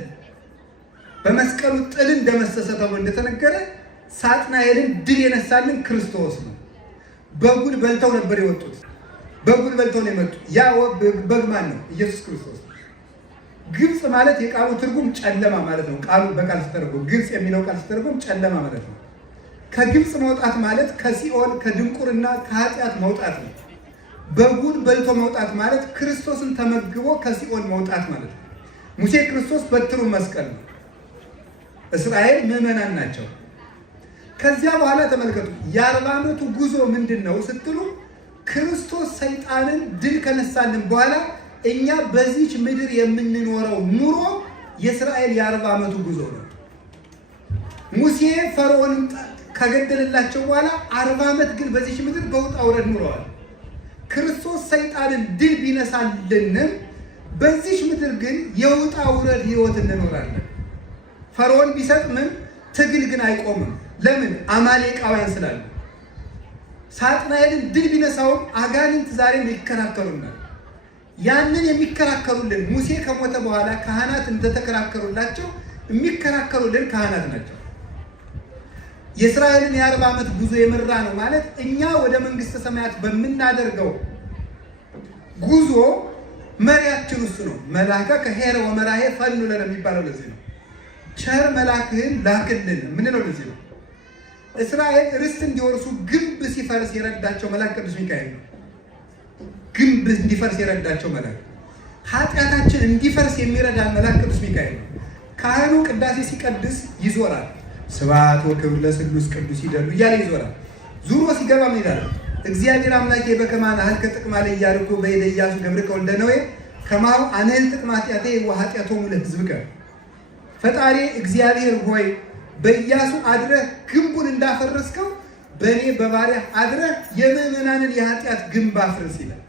በመስቀሉ ጥል እንደመሰሰ ተብሎ እንደተነገረ ሳጥናኤልን ድል የነሳልን ክርስቶስ ነው። በጉን በልተው ነበር የወጡት። በጉን በልተው ነው የመጡት። ያ በግ ማን ነው? ኢየሱስ ክርስቶስ። ግብፅ ማለት የቃሉ ትርጉም ጨለማ ማለት ነው። ቃሉ በቃል ሲተረጎም ግብፅ የሚለው ቃል ሲተረጎም ጨለማ ማለት ነው። ከግብፅ መውጣት ማለት ከሲኦል ከድንቁርና ከኃጢአት መውጣት ነው። በጉን በልቶ መውጣት ማለት ክርስቶስን ተመግቦ ከሲኦል መውጣት ማለት ነው። ሙሴ ክርስቶስ በትሩ መስቀል ነው። እስራኤል ምዕመናን ናቸው። ከዚያ በኋላ ተመልከቱ፣ የ40 ዓመቱ ጉዞ ምንድን ነው ስትሉ ክርስቶስ ሰይጣንን ድል ከነሳልን በኋላ እኛ በዚች ምድር የምንኖረው ኑሮ የእስራኤል የ40 ዓመቱ ጉዞ ነው። ሙሴ ፈርዖንን ከገደለላቸው በኋላ 40 ዓመት ግን በዚች ምድር በውጣ ውረድ ኑረዋል። ክርስቶስ ሰይጣንን ድል ቢነሳልንም በዚች ምድር ግን የውጣ ውረድ ህይወት እንኖራለን። ፈርዖን ቢሰጥምም ትግል ግን አይቆምም። ለምን? አማሌቃውያን ስላሉ። ሳጥናኤልን ድል ቢነሳውም አጋንንት ዛሬም ይከራከሩናል። ያንን የሚከራከሩልን ሙሴ ከሞተ በኋላ ካህናት እንደተከራከሩላቸው የሚከራከሩልን ካህናት ናቸው። የእስራኤልን የ40 ዓመት ጉዞ የመራ ነው ማለት እኛ ወደ መንግስተ ሰማያት በምናደርገው ጉዞ መሪያችን እሱ ነው። መልአከ ከሄረ ወመራሄ ፈኑ ለነ የሚባለው ለዚህ ነው። ቸር መልአክህን ላክልን ምንለው ለዚህ ነው። እስራኤል ርስት እንዲወርሱ ግንብ ሲፈርስ የረዳቸው መልአክ ቅዱስ ሚካኤል ነው። ግንብ እንዲፈርስ የረዳቸው መልአክ፣ ኃጢአታችን እንዲፈርስ የሚረዳን መልአክ ቅዱስ ሚካኤል ነው። ካህኑ ቅዳሴ ሲቀድስ ይዞራል። ስብሐት ወክብር ለስሉስ ቅዱስ ይደሉ እያለ ይዞራል። ዙሮ ሲገባ ምን ይላል? እግዚአብሔር አምላኬ በከመ አልከ ጥቅማ ለኢያሪኮ በእደ ኢያሱ ገብርከ ወልደ ነዌ ከማሁ አንህል ጥቅመ ኃጢአቴ ወኃጢአቶሙ ለሕዝብከ። ፈጣሪ እግዚአብሔር ሆይ በኢያሱ አድረህ ግንቡን እንዳፈረስከው በእኔ በባሪያህ አድረህ የምዕመናንን የኃጢአት ግንብ አፍርስ ይላል።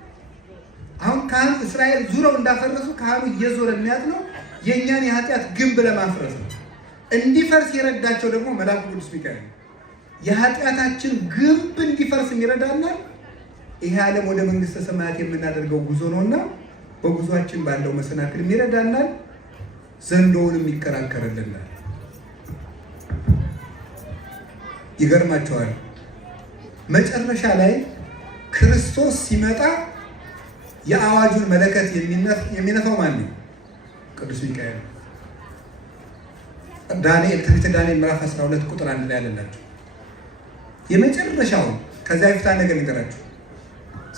አሁን ካህኑ እስራኤል ዙረው እንዳፈረሱ ካህኑ እየዞረ የሚያጥነው የእኛን የኃጢአት ግንብ ለማፍረስ ነው። እንዲፈርስ የረዳቸው ደግሞ መልአኩ ቅዱስ ሚካኤል ነው። የኃጢአታችን ግንብ እንዲፈርስ ይረዳናል። ይሄ ዓለም ወደ መንግስተ ሰማያት የምናደርገው ጉዞ ነውና በጉዟችን ባለው መሰናክል ይረዳናል። ዘንዶውንም ይከራከርልናል። ይገርማቸዋል። መጨረሻ ላይ ክርስቶስ ሲመጣ የአዋጁን መለከት የሚነፋው ማን ነው? ቅዱስ ሚካኤል ነው። ዳንኤል ትንቢተ ዳንኤል ምዕራፍ 12 ቁጥር 1 ላይ ያለላችሁ የመጨረሻውን ከዚያ በፊት ነገር ንገራችሁ።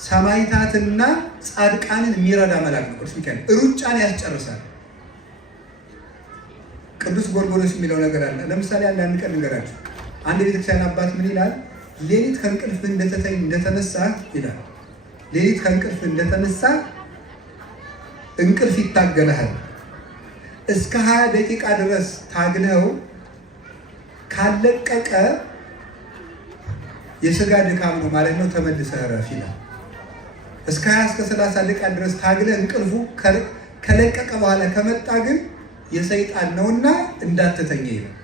ሰማዕታትና ጻድቃንን የሚረዳ መልአክ ነው ቅዱስ ሚካኤል። ሩጫን ያስጨርሳል። ቅዱስ ጎርጎርዮስ የሚለው ነገር አለ። ለምሳሌ አንድ ቀን ንገራችሁ። አንድ ቤተክርስቲያን አባት ምን ይላል? ሌሊት ከእንቅልፍ እንደተነሳ ይላል። ሌሊት ከእንቅልፍ እንደተነሳ እንቅልፍ ይታገለሃል። እስከ 20 ደቂቃ ድረስ ታግለው ካለቀቀ የስጋ ድካም ነው ማለት ነው፣ ተመልሰህ እረፍ ይላል። እስከ 20 እስከ 30 ደቂቃ ድረስ ታግለህ እንቅልፉ ከለቀቀ በኋላ ከመጣ ግን የሰይጣን ነውና እንዳትተኛ ይላል።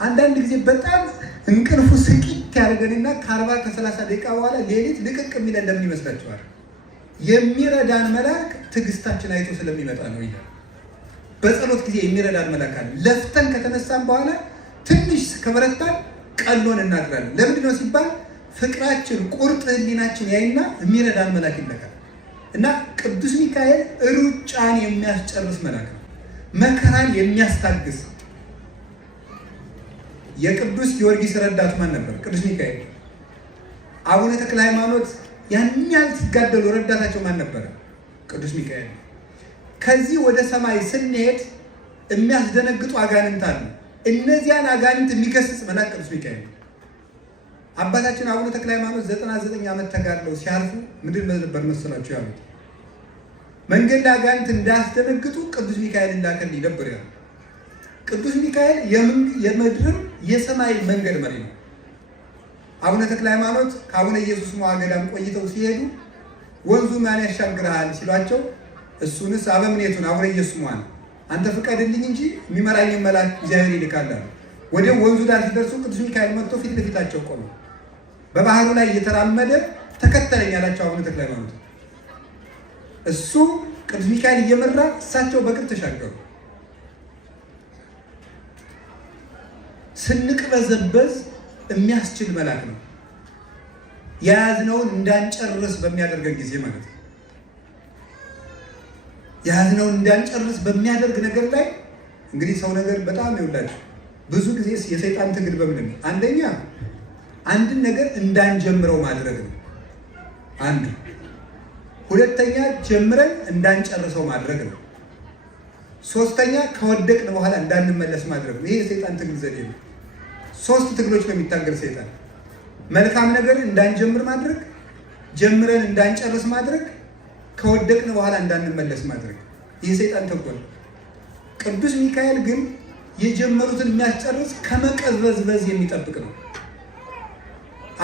አንዳንድ ጊዜ በጣም እንቅልፉ ስቂት ያደርገንና ከ40 ከ30 ደቂቃ በኋላ ሌሊት ልቅቅ የሚለን ለምን ይመስላችኋል? የሚረዳን መልአክ ትዕግስታችን አይቶ ስለሚመጣ ነው ይላል። በጸሎት ጊዜ የሚረዳን መልአክ አለ። ለፍተን ከተነሳን በኋላ ትንሽ ከበረታን ቀሎን እናድራለን። ለምንድን ነው ሲባል ፍቅራችን ቁርጥ ህሊናችን ያይና የሚረዳን መልአክ ይለካል። እና ቅዱስ ሚካኤል ሩጫን የሚያስጨርስ መልአክ ነው። መከራን የሚያስታግስ። የቅዱስ ጊዮርጊስ ረዳቱ ማን ነበር? ቅዱስ ሚካኤል። አቡነ ተክለ ሃይማኖት ያን ያህል ሲጋደሉ ረዳታቸው ማን ነበረ? ቅዱስ ሚካኤል። ከዚህ ወደ ሰማይ ስንሄድ የሚያስደነግጡ አጋንንት አሉ። እነዚያን አጋንንት የሚገስጽ መልአክ ቅዱስ ሚካኤል። አባታችን አቡነ ተክለ ሃይማኖት 99 ዓመት ተጋድለው ሲያልፉ ምንድን ነበር መሰላችሁ ያሉት? መንገድ ላይ አጋንንት እንዳያስደነግጡ ቅዱስ ሚካኤል እንዳከልኝ ነበር ያሉት። ቅዱስ ሚካኤል የምድርም የሰማይ መንገድ መሪ ነው። አቡነ ተክለ ሃይማኖት ከአቡነ ኢየሱስ ሞዐ ገዳም ቆይተው ሲሄዱ ወንዙ ማን ያሻግርሃል ሲሏቸው እሱንስ አበምኔቱን አቡነ ኢየሱስ ሞዐን አንተ ፍቀድልኝ እንጂ የሚመራኝ መልአክ እግዚአብሔር ይልካል አሉ። ወዲያው ወንዙ ዳር ሲደርሱ ቅዱስ ሚካኤል መጥቶ ፊት ለፊታቸው ቆመ። በባህሩ ላይ እየተራመደ ተከተለኝ ያላቸው አቡነ ተክለ ሃይማኖት። እሱ ቅዱስ ሚካኤል እየመራ እሳቸው በእግር ተሻገሩ። ስንቅበዘበዝ የሚያስችል መልአክ ነው። የያዝነውን እንዳንጨርስ በሚያደርገን ጊዜ ማለት ነው። የያዝነውን እንዳንጨርስ በሚያደርግ ነገር ላይ እንግዲህ ሰው ነገር በጣም ይውላችሁ። ብዙ ጊዜ የሰይጣን ትግል በምንድን ነው? አንደኛ አንድን ነገር እንዳንጀምረው ማድረግ ነው አንዱ። ሁለተኛ ጀምረን እንዳንጨርሰው ማድረግ ነው። ሶስተኛ ከወደቅን በኋላ እንዳንመለስ ማድረግ ነው። ይሄ የሰይጣን ትግል ዘዴ ነው። 3 ትግሎች ነው የሚታገል ሰይጣን። መልካም ነገር እንዳንጀምር ማድረግ፣ ጀምረን እንዳንጨርስ ማድረግ፣ ከወደቅን በኋላ እንዳንመለስ ማድረግ። ይህ ሰይጣን ተንኮል። ቅዱስ ሚካኤል ግን የጀመሩትን የሚያስጨርስ ከመቀዝበዝበዝ የሚጠብቅ ነው።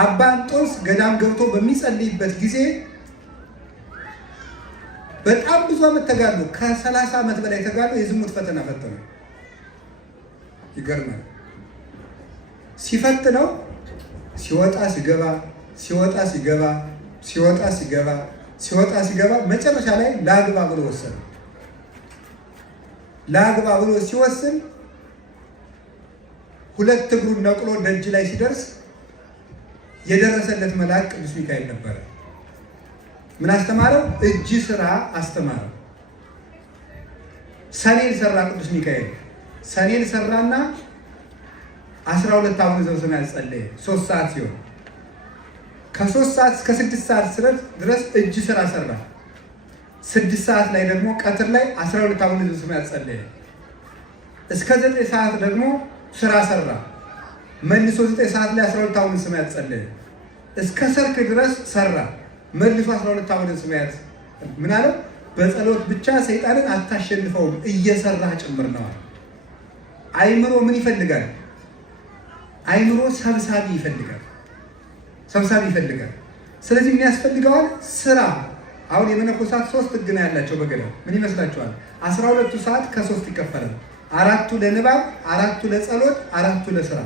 አባ እንጦንስ ገዳም ገብቶ በሚጸልይበት ጊዜ በጣም ብዙ ዓመት ተጋድሎ ከ30 ዓመት በላይ ተጋድሎ የዝሙት ፈተና ፈተነ። ይገርማል። ሲፈትነው ሲወጣ ሲገባ ሲወጣ ሲገባ ሲወጣ ሲገባ ሲወጣ ሲገባ መጨረሻ ላይ ላግባ ብሎ ወሰነ። ላግባ ብሎ ሲወስን 2 እግሩን ነቅሎ ደጅ ላይ ሲደርስ የደረሰለት መልአክ ቅዱስ ሚካኤል ነበረ። ምን አስተማረው? እጅ ስራ አስተማረው። ሰኔን ሰራ ቅዱስ ሚካኤል። ሰኔን ሰራና 12 አቡነ ዘበሰማያት ጸለየ። 3 ሰዓት ሲሆን ከ3 ሰዓት እስከ 6 ሰዓት ድረስ እጅ ስራ ሰራ። 6 ሰዓት ላይ ደግሞ ቀትር ላይ 12 አቡነ ዘበሰማያት ጸለየ። እስከ 9 ሰዓት ደግሞ ስራ ሰራ። መልሶ 9 ሰዓት ላይ 12 አቡነ ዘበሰማያት ጸለየ። እስከ ሰርክ ድረስ ሰራ። መልሶ 12 አቡነ ዘበሰማያት ምን አለ? በጸሎት ብቻ ሰይጣንን አታሸንፈውም፣ እየሰራህ ጭምር ነው። አይምሮ ምን ይፈልጋል? አይምሮ ሰብሳቢ ይፈልጋል። ሰብሳቢ ይፈልጋል። ስለዚህ ምን ያስፈልገዋል? ስራ። አሁን የመነኮሳት 3 ሕግ ነው ያላቸው በገዳም። ምን ይመስላችኋል? 12ቱ ሰዓት ከ3 ይከፈላል። 4ቱ ለንባብ፣ 4ቱ ለጸሎት፣ 4ቱ ለስራ።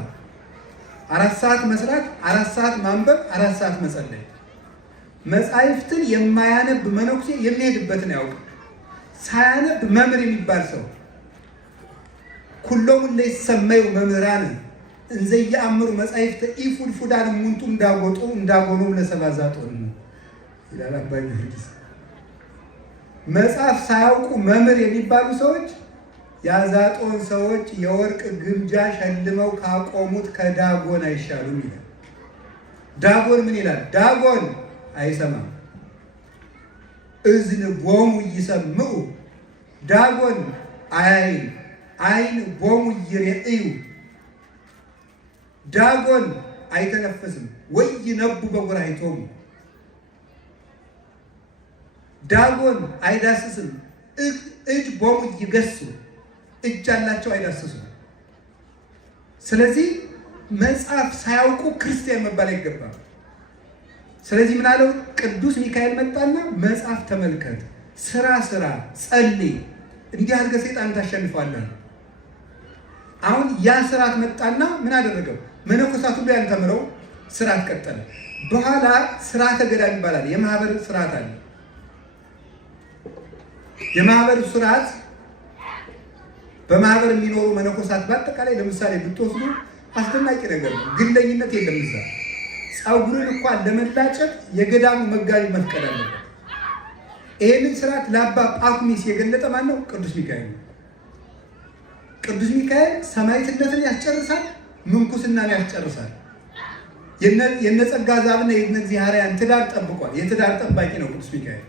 4 ሰዓት መስራት፣ 4 ሰዓት ማንበብ፣ 4 ሰዓት መጸለይ። መጻሕፍትን የማያነብ መነኩሴ የሚሄድበትን ያውቅ። ሳያነብ መምህር የሚባል ሰው ኩሎሙ ለይሰመዩ መምህራን እንዘ ይአምሩ መጻሕፍተ ኢፉድፉዳን ሙንቱ እንዳጎኑ ለሰባዛጦን ይላል አባ ጊዮርጊስ። መጽሐፍ ሳያውቁ መምህር የሚባሉ ሰዎች የአዛጦን ሰዎች የወርቅ ግምጃ ሸልመው ካቆሙት ከዳጎን አይሻሉም ይላል። ዳጎን ምን ይላል? ዳጎን አይሰማም። እዝን ቦሙ ይሰምዑ። ዳጎን አያይም። አይን ቦሙ ይሬእዩ። ዳጎን አይተነፍስም። ወይ ይነቡ በጉራይቶሙ። ዳጎን አይዳስስም። እጅ ቦሙ ይገሱ። እጅ አላቸው አይዳስሱም። ስለዚህ መጽሐፍ ሳያውቁ ክርስቲያን መባል አይገባም። ስለዚህ ምን አለው? ቅዱስ ሚካኤል መጣና መጽሐፍ ተመልከት፣ ስራ ስራ፣ ጸልይ፣ እንዲህ አድርገህ ሰይጣን ታሸንፋለህ። አሁን ያ ስርዓት መጣና ምን አደረገው? መነኮሳት ሁሉ ያን ተምረው ስርዓት ቀጠለ። በኋላ ስርዓተ ገዳም ይባላል። የማህበር ስርዓት አለ። የማህበር ስርዓት በማህበር የሚኖሩ መነኮሳት በአጠቃላይ ለምሳሌ ብትወስዱ አስደናቂ ነገር ነው። ግለኝነት የለም እዛ። ፀጉርን እንኳን ለመላጨት የገዳሙ መጋቢ መፍቀድ አለበት። ይሄንን ስርዓት ለአባ ጳኩሚስ የገለጠ ማን ነው? ቅዱስ ሚካኤል ነው። ቅዱስ ሚካኤል ሰማዕትነትን ያስጨርሳል፣ ምንኩስናን ያስጨርሳል። የነ ጸጋ ዛብና የነ እግዚአብሔርን ትዳር ጠብቋል። የትዳር ጠባቂ ነው ቅዱስ ሚካኤል።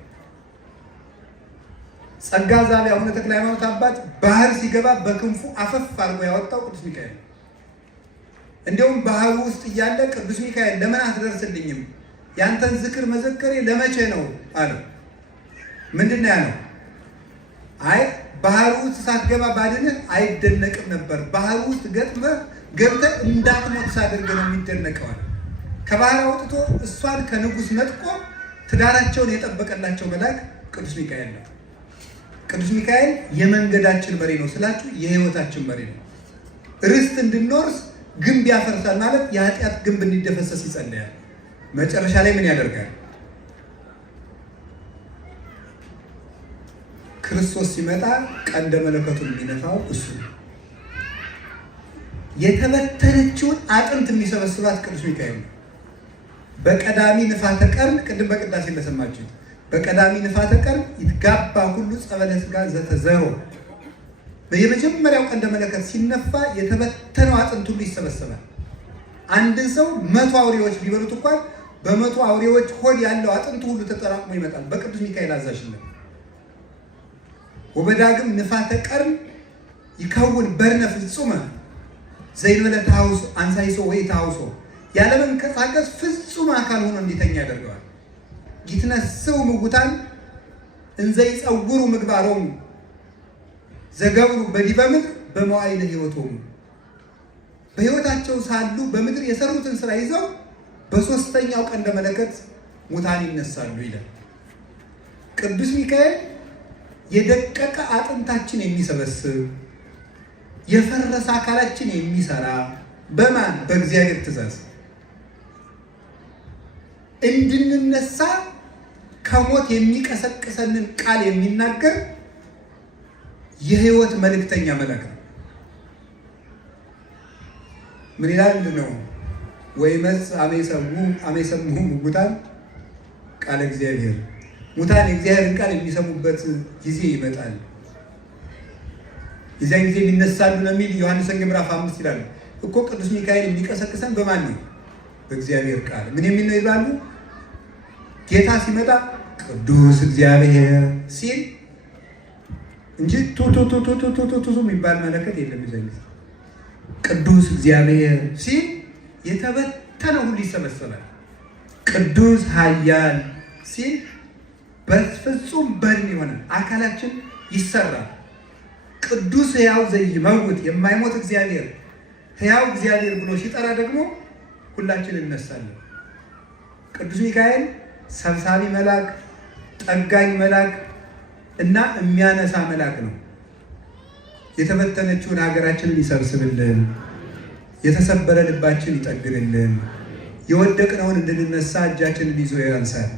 ጸጋ ዛብ አቡነ ተክለ ሃይማኖት አባት ባህር ሲገባ በክንፉ አፈፍ አድርጎ ያወጣው ቅዱስ ሚካኤል። እንዲሁም ባህሩ ውስጥ እያለ ቅዱስ ሚካኤል ለምን አትደርስልኝም? ያንተን ዝክር መዘከሬ ለመቼ ነው አለው። ምንድን ነው ያለው? አይ ባህሩ ውስጥ ሳትገባ ባድንህ አይደነቅም ነበር። ባህሩ ውስጥ ገብተህ እንዳትሞት ሳደርግ ነው የሚደነቀዋል። ከባህር አውጥቶ እሷን ከንጉሥ ነጥቆ ትዳራቸውን የጠበቀላቸው መልአክ ቅዱስ ሚካኤል ነው። ቅዱስ ሚካኤል የመንገዳችን መሪ ነው ስላችሁ የህይወታችን መሪ ነው። ርስት እንድንወርስ ግንብ ያፈርሳል ማለት የኃጢአት ግንብ እንዲደፈሰስ ይጸልያል። መጨረሻ ላይ ምን ያደርጋል? ክርስቶስ ሲመጣ ቀንደ መለከቱን የሚነፋው እሱ ነው። የተበተነችውን አጥንት የሚሰበስባት ቅዱስ ሚካኤል ነው። በቀዳሚ ንፋተ ቀርን ቅድም በቅዳሴ እንደሰማችሁት በቀዳሚ ንፋተ ቀርን ይትጋባ ሁሉ ጸበለ ሥጋ ዘተዘሮ የመጀመሪያው ቀንደ መለከት ሲነፋ የተበተነው አጥንት ሁሉ ይሰበሰባል። አንድን ሰው 100 አውሬዎች ቢበሉት እንኳን በ100 አውሬዎች ሆድ ያለው አጥንት ሁሉ ተጠራቅሞ ይመጣል በቅዱስ ሚካኤል አዛዥነት። ወበዳግም ንፋተ ቀርን ይከውን በርነ ፍጹመ ዘይንበለ ተሐውሶ አንሳይሶ ወይ ተሐውሶ ያለመንቀሳቀስ ፍጹም አካል ሆኖ እንዲተኛ ያደርገዋል። ይትነስው ምውታን እንዘ ይጸውሩ ምግባሮሙ ዘገብሩ በዲበ ምድር በመዋዕለ ሕይወቶሙ በሕይወታቸው ሳሉ በምድር የሰሩትን ስራ ይዘው በሶስተኛው ቀንደ መለከት ሙታን ይነሳሉ ይላል። ቅዱስ ሚካኤል የደቀቀ አጥንታችን የሚሰበስብ የፈረሰ አካላችን የሚሰራ በማን በእግዚአብሔር ትእዛዝ እንድንነሳ ከሞት የሚቀሰቅሰንን ቃል የሚናገር የሕይወት መልእክተኛ መልአክ ነው። ምን ይላል ነው? ወይመጽ አመይሰሙ ሙታን ቃለ እግዚአብሔር ሙታን የእግዚአብሔርን ቃል የሚሰሙበት ጊዜ ይመጣል፣ የዚያን ጊዜ የሚነሳሉ ነው የሚል ዮሐንስ ወንጌል ምዕራፍ 5 ይላል እኮ። ቅዱስ ሚካኤል የሚቀሰቅሰን በማን ነው? በእግዚአብሔር ቃል። ምን የሚል ነው ይላሉ? ጌታ ሲመጣ ቅዱስ እግዚአብሔር ሲል እንጂ ቱቱቱቱቱቱቱ የሚባል መለከት የለም። ይዘኝ ቅዱስ እግዚአብሔር ሲል የተበተነ ሁሉ ይሰበሰባል። ቅዱስ ኃያል ሲል በፍጹም በድን የሆነ አካላችን ይሰራል። ቅዱስ ሕያው ዘይመውት የማይሞት እግዚአብሔር ሕያው እግዚአብሔር ብሎ ሲጠራ ደግሞ ሁላችን እነሳለን። ቅዱስ ሚካኤል ሰብሳቢ መልአክ፣ ጠጋኝ መልአክ እና የሚያነሳ መልአክ ነው። የተበተነችውን ሀገራችንን ይሰብስብልን፣ የተሰበረ ልባችን ይጠግንልን፣ የወደቅነውን እንድንነሳ እጃችንን ይዞ ያንሳል።